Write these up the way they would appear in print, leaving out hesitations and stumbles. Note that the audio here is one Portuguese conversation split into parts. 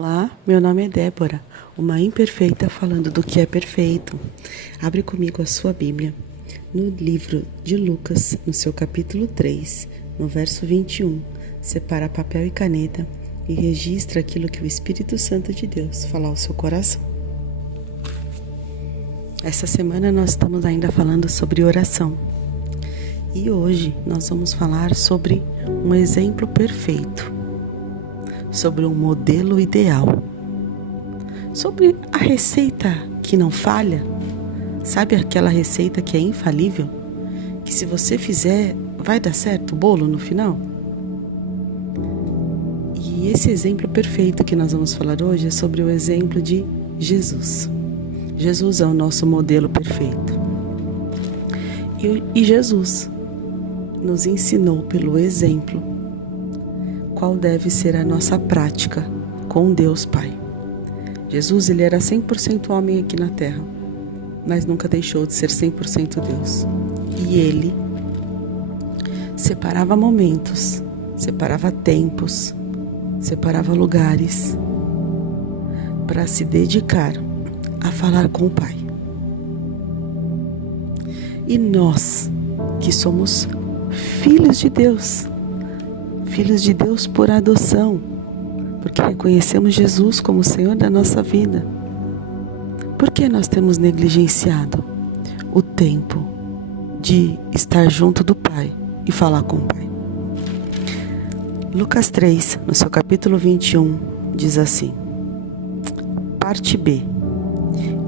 Olá, meu nome é Débora, uma imperfeita falando do que é perfeito. Abre comigo a sua Bíblia, no livro de Lucas, no seu capítulo 3, no verso 21. Separa papel e caneta e registra aquilo que o Espírito Santo de Deus falar ao seu coração. Essa semana nós estamos ainda falando sobre oração. E hoje nós vamos falar sobre um exemplo perfeito. Sobre um modelo ideal, sobre a receita que não falha, sabe aquela receita que é infalível, que se você fizer vai dar certo o bolo no final? E esse exemplo perfeito que nós vamos falar hoje é sobre o exemplo de Jesus. Jesus é o nosso modelo perfeito. E Jesus nos ensinou pelo exemplo qual deve ser a nossa prática com Deus Pai. Jesus, ele era 100% homem aqui na terra, mas nunca deixou de ser 100% Deus. E ele separava momentos, separava tempos, separava lugares para se dedicar a falar com o Pai. E nós, que somos filhos de Deus por adoção, porque reconhecemos Jesus como o Senhor da nossa vida. Por que nós temos negligenciado o tempo de estar junto do Pai e falar com o Pai? Lucas 3, no seu capítulo 21, diz assim: parte B.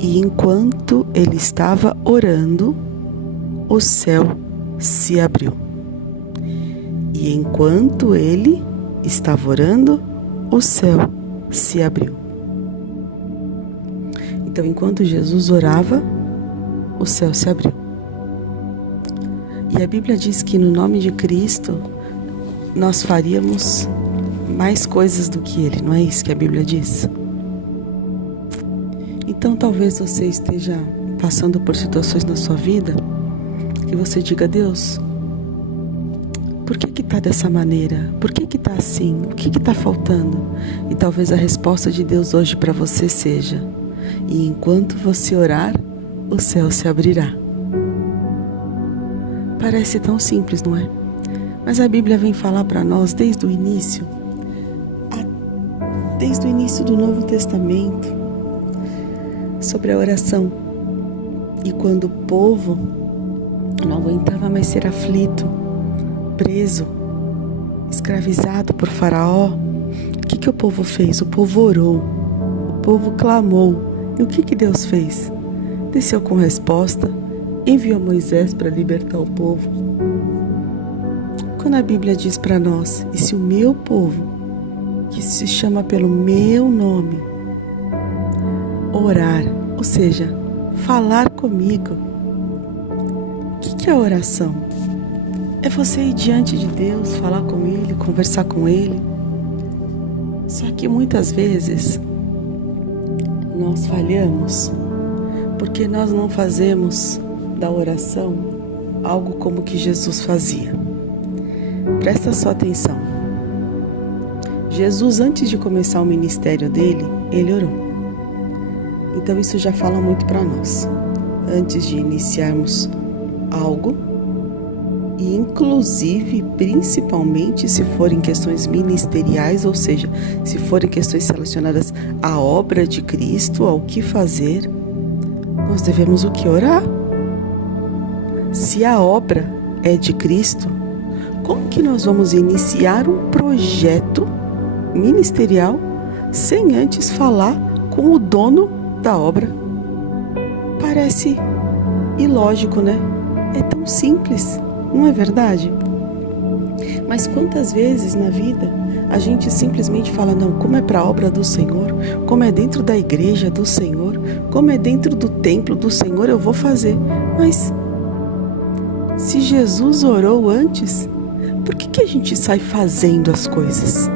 E enquanto ele estava orando, o céu se abriu. E enquanto ele estava orando, o céu se abriu. Então, enquanto Jesus orava, o céu se abriu. E a Bíblia diz que no nome de Cristo, nós faríamos mais coisas do que Ele, não é isso que a Bíblia diz? Então, talvez você esteja passando por situações na sua vida que você diga: Deus, por que está dessa maneira? Por que está assim? O que está faltando? E talvez a resposta de Deus hoje para você seja: e enquanto você orar, o céu se abrirá. Parece tão simples, não é? Mas a Bíblia vem falar para nós desde o início do Novo Testamento, sobre a oração. E quando o povo não aguentava mais ser aflito, preso, escravizado por Faraó, o que o povo fez? O povo orou, o povo clamou. E o que Deus fez? Desceu com resposta, enviou Moisés para libertar o povo. Quando a Bíblia diz para nós: e se o meu povo, que se chama pelo meu nome, orar, ou seja, falar comigo, o que é oração? É você ir diante de Deus, falar com Ele, conversar com Ele. Só que muitas vezes nós falhamos porque nós não fazemos da oração algo como que Jesus fazia. Presta só atenção. Jesus, antes de começar o ministério dele, ele orou. Então isso já fala muito para nós. Antes de iniciarmos algo, e inclusive, principalmente se forem questões ministeriais, ou seja, se forem questões relacionadas à obra de Cristo, ao que fazer, nós devemos o que? Orar. Se a obra é de Cristo, como que nós vamos iniciar um projeto ministerial sem antes falar com o dono da obra? Parece ilógico, né? É tão simples. Não é verdade? Mas quantas vezes na vida a gente simplesmente fala: não, como é para a obra do Senhor, como é dentro da igreja do Senhor, como é dentro do templo do Senhor, eu vou fazer. Mas se Jesus orou antes, por que a gente sai fazendo as coisas?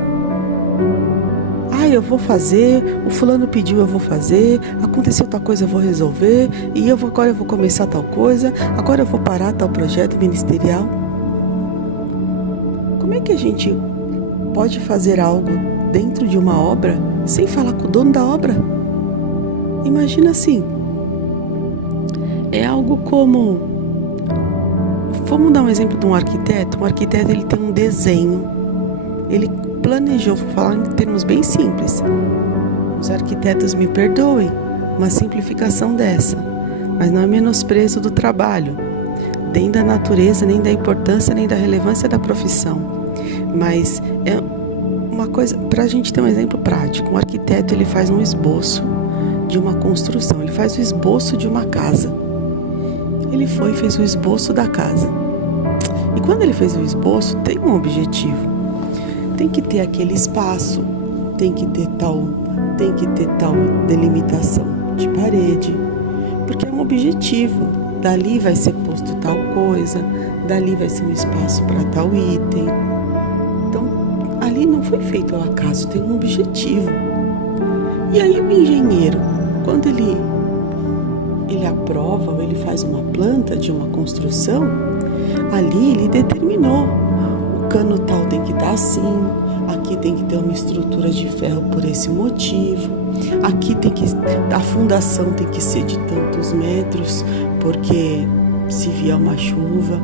Eu vou fazer, o fulano pediu, eu vou fazer, aconteceu tal coisa, eu vou resolver, e agora eu vou começar tal coisa, agora eu vou parar tal projeto ministerial. Como é que a gente pode fazer algo dentro de uma obra sem falar com o dono da obra. Imagina assim, é algo como, vamos dar um exemplo de um arquiteto. Um arquiteto, ele tem um desenho, ele planejou, vou falar em termos bem simples. Os arquitetos me perdoem uma simplificação dessa, mas não é menosprezo do trabalho, nem da natureza, nem da importância, nem da relevância da profissão. Mas é uma coisa, para a gente ter um exemplo prático. Um arquiteto, ele faz um esboço de uma construção, ele faz o esboço de uma casa. Ele fez o esboço da casa. E quando ele fez o esboço, tem um objetivo. Tem que ter aquele espaço, tem que ter tal delimitação de parede, porque é um objetivo. Dali vai ser posto tal coisa, dali vai ser um espaço para tal item. Então, ali não foi feito ao acaso, tem um objetivo. E aí o engenheiro, quando ele aprova ou ele faz uma planta de uma construção, ali ele determinou: o cano tal tem que estar assim, aqui tem que ter uma estrutura de ferro por esse motivo, aqui a fundação tem que ser de tantos metros, porque se vier uma chuva,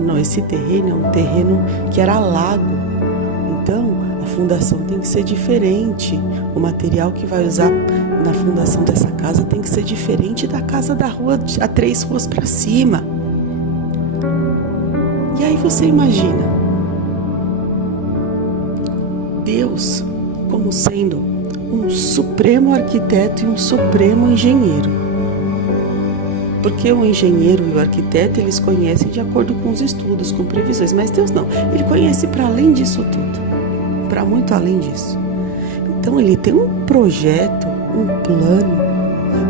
não, esse terreno é um terreno que era lago, então a fundação tem que ser diferente, o material que vai usar na fundação dessa casa tem que ser diferente da casa da rua, a 3 ruas para cima. E aí você imagina Deus como sendo um supremo arquiteto e um supremo engenheiro. Porque o engenheiro e o arquiteto, eles conhecem de acordo com os estudos, com previsões, mas Deus não, ele conhece para além disso tudo, para muito além disso. Então ele tem um projeto, um plano,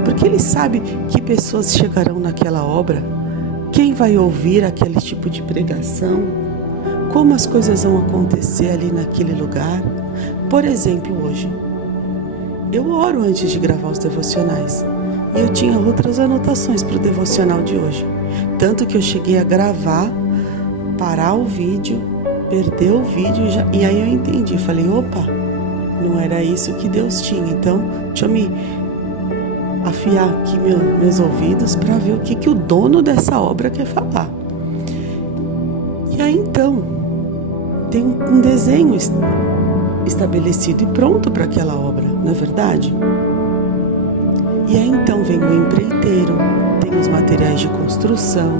porque ele sabe que pessoas chegarão naquela obra, quem vai ouvir aquele tipo de pregação, como as coisas vão acontecer ali naquele lugar. Por exemplo, hoje, eu oro antes de gravar os devocionais. E eu tinha outras anotações para o devocional de hoje. Tanto que eu cheguei a gravar, parar o vídeo, perder o vídeo, e aí eu entendi. Falei, opa, não era isso que Deus tinha. Então, deixa eu me afiar aqui meus ouvidos para ver o que o dono dessa obra quer falar. E aí então, tem um desenho estabelecido e pronto para aquela obra, não é verdade? E aí então vem o empreiteiro, tem os materiais de construção,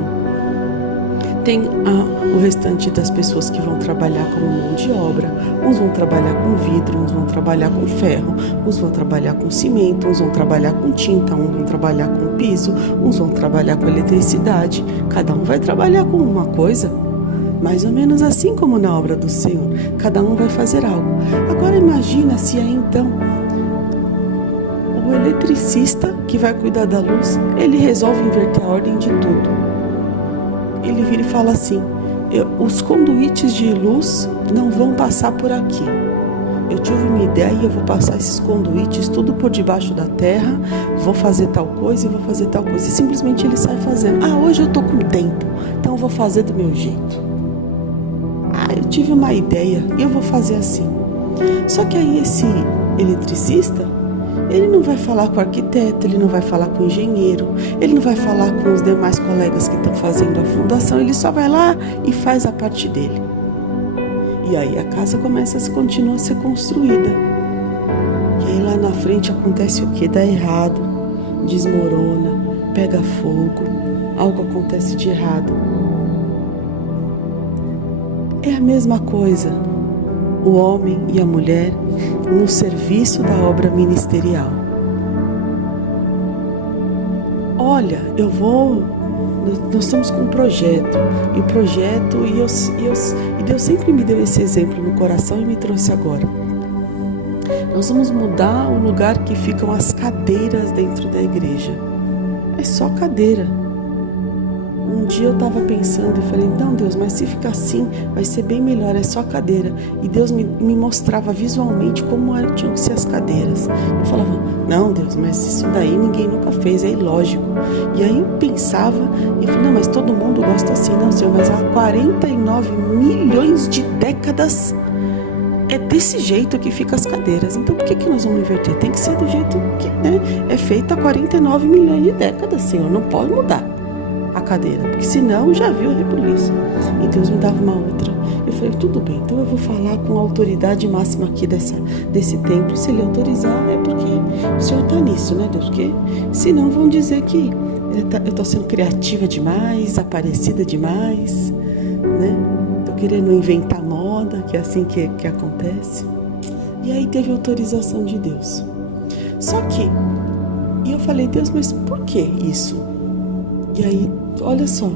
tem o restante das pessoas que vão trabalhar como mão de obra. Uns vão trabalhar com vidro, uns vão trabalhar com ferro, uns vão trabalhar com cimento, uns vão trabalhar com tinta, uns vão trabalhar com piso, uns vão trabalhar com eletricidade. Cada um vai trabalhar com uma coisa, mais ou menos assim como na obra do Senhor. Cada um vai fazer algo. Agora imagina se aí então o eletricista que vai cuidar da luz, ele resolve inverter a ordem de tudo. Ele vira e fala assim, os conduítes de luz não vão passar por aqui. Eu tive uma ideia e eu vou passar esses conduítes tudo por debaixo da terra, vou fazer tal coisa e vou fazer tal coisa. E simplesmente ele sai fazendo. Hoje eu tô com tempo, então eu vou fazer do meu jeito. Eu tive uma ideia e eu vou fazer assim. Só que aí esse eletricista, ele não vai falar com o arquiteto, ele não vai falar com o engenheiro, ele não vai falar com os demais colegas que estão fazendo a fundação, ele só vai lá e faz a parte dele. E aí a casa continua a ser construída. E aí lá na frente acontece o quê? Dá errado, desmorona, pega fogo, algo acontece de errado. É a mesma coisa, o homem e a mulher no serviço da obra ministerial. Olha, nós estamos com um projeto, e Deus sempre me deu esse exemplo no coração e me trouxe agora. Nós vamos mudar o lugar que ficam as cadeiras dentro da igreja. É só cadeira. Um dia eu estava pensando e falei, não Deus, mas se ficar assim vai ser bem melhor, é só cadeira. E Deus me mostrava visualmente como tinham que ser as cadeiras. Eu falava, não Deus, mas isso daí ninguém nunca fez, é ilógico. E aí eu pensava e falei, não, mas todo mundo gosta assim. Não Senhor, mas há 49 milhões de décadas é desse jeito que fica as cadeiras. Então por que nós vamos inverter? Tem que ser do jeito que, né, é feito há 49 milhões de décadas, Senhor. Não pode mudar a cadeira, porque senão já viu a rebuliço. E Deus me dava uma outra. Eu falei, tudo bem, então eu vou falar com a autoridade máxima aqui desse templo. Se ele autorizar, é porque o Senhor está nisso, né, Deus? Porque senão vão dizer que eu estou sendo criativa demais, aparecida demais, né? Estou querendo inventar moda, que é assim que acontece. E aí teve autorização de Deus. Só que, e eu falei, Deus, mas por que isso? E aí, olha só,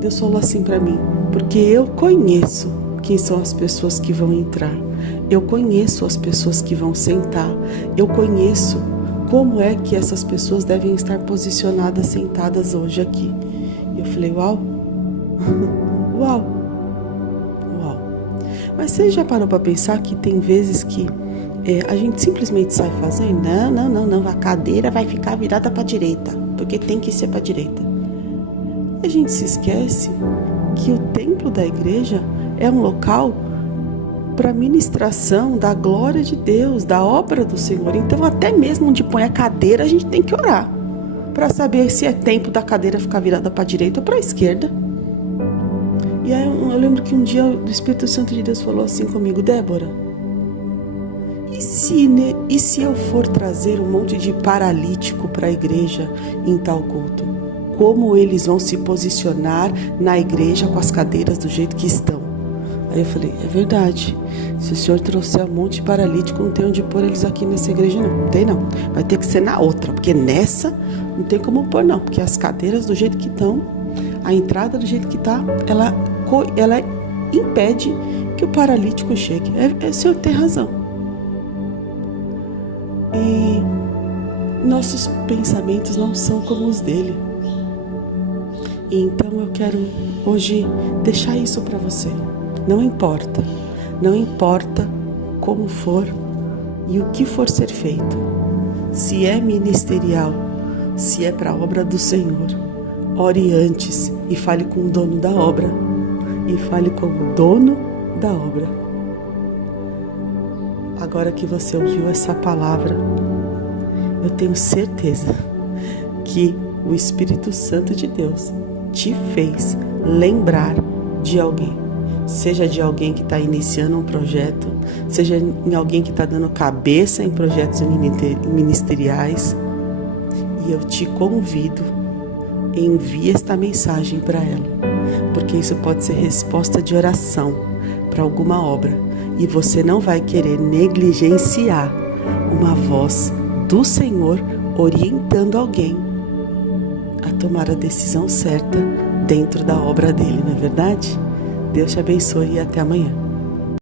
Deus falou assim para mim, porque eu conheço quem são as pessoas que vão entrar, eu conheço as pessoas que vão sentar, eu conheço como é que essas pessoas devem estar posicionadas, sentadas hoje aqui. E eu falei, uau, uau, uau. Mas você já parou para pensar que tem vezes que a gente simplesmente sai fazendo? Não, a cadeira vai ficar virada para a direita, porque tem que ser para a direita. A gente se esquece que o templo da igreja é um local para ministração da glória de Deus, da obra do Senhor. Então, até mesmo onde põe a cadeira, a gente tem que orar para saber se é tempo da cadeira ficar virada para a direita ou para a esquerda. E aí eu lembro que um dia o Espírito Santo de Deus falou assim comigo, Débora, e se eu for trazer um monte de paralítico para a igreja em tal culto? Como eles vão se posicionar na igreja com as cadeiras do jeito que estão? Aí eu falei, é verdade, se o Senhor trouxer um monte de paralítico, não tem onde pôr eles aqui nessa igreja não tem não, vai ter que ser na outra, porque nessa não tem como pôr não, porque as cadeiras do jeito que estão, a entrada do jeito que está, ela impede que o paralítico chegue. O Senhor tem razão. E nossos pensamentos não são como os dele. E então eu quero hoje deixar isso para você. Não importa como for e o que for ser feito, se é ministerial, se é para a obra do Senhor, ore antes e fale com o dono da obra, e fale com o dono da obra. Agora que você ouviu essa palavra, eu tenho certeza que o Espírito Santo de Deus te fez lembrar de alguém. Seja de alguém que está iniciando um projeto, seja em alguém que está dando cabeça em projetos ministeriais. E eu te convido, envie esta mensagem para ela, porque isso pode ser resposta de oração para alguma obra. E você não vai querer negligenciar uma voz do Senhor orientando alguém a tomar a decisão certa dentro da obra dele, não é verdade? Deus te abençoe e até amanhã.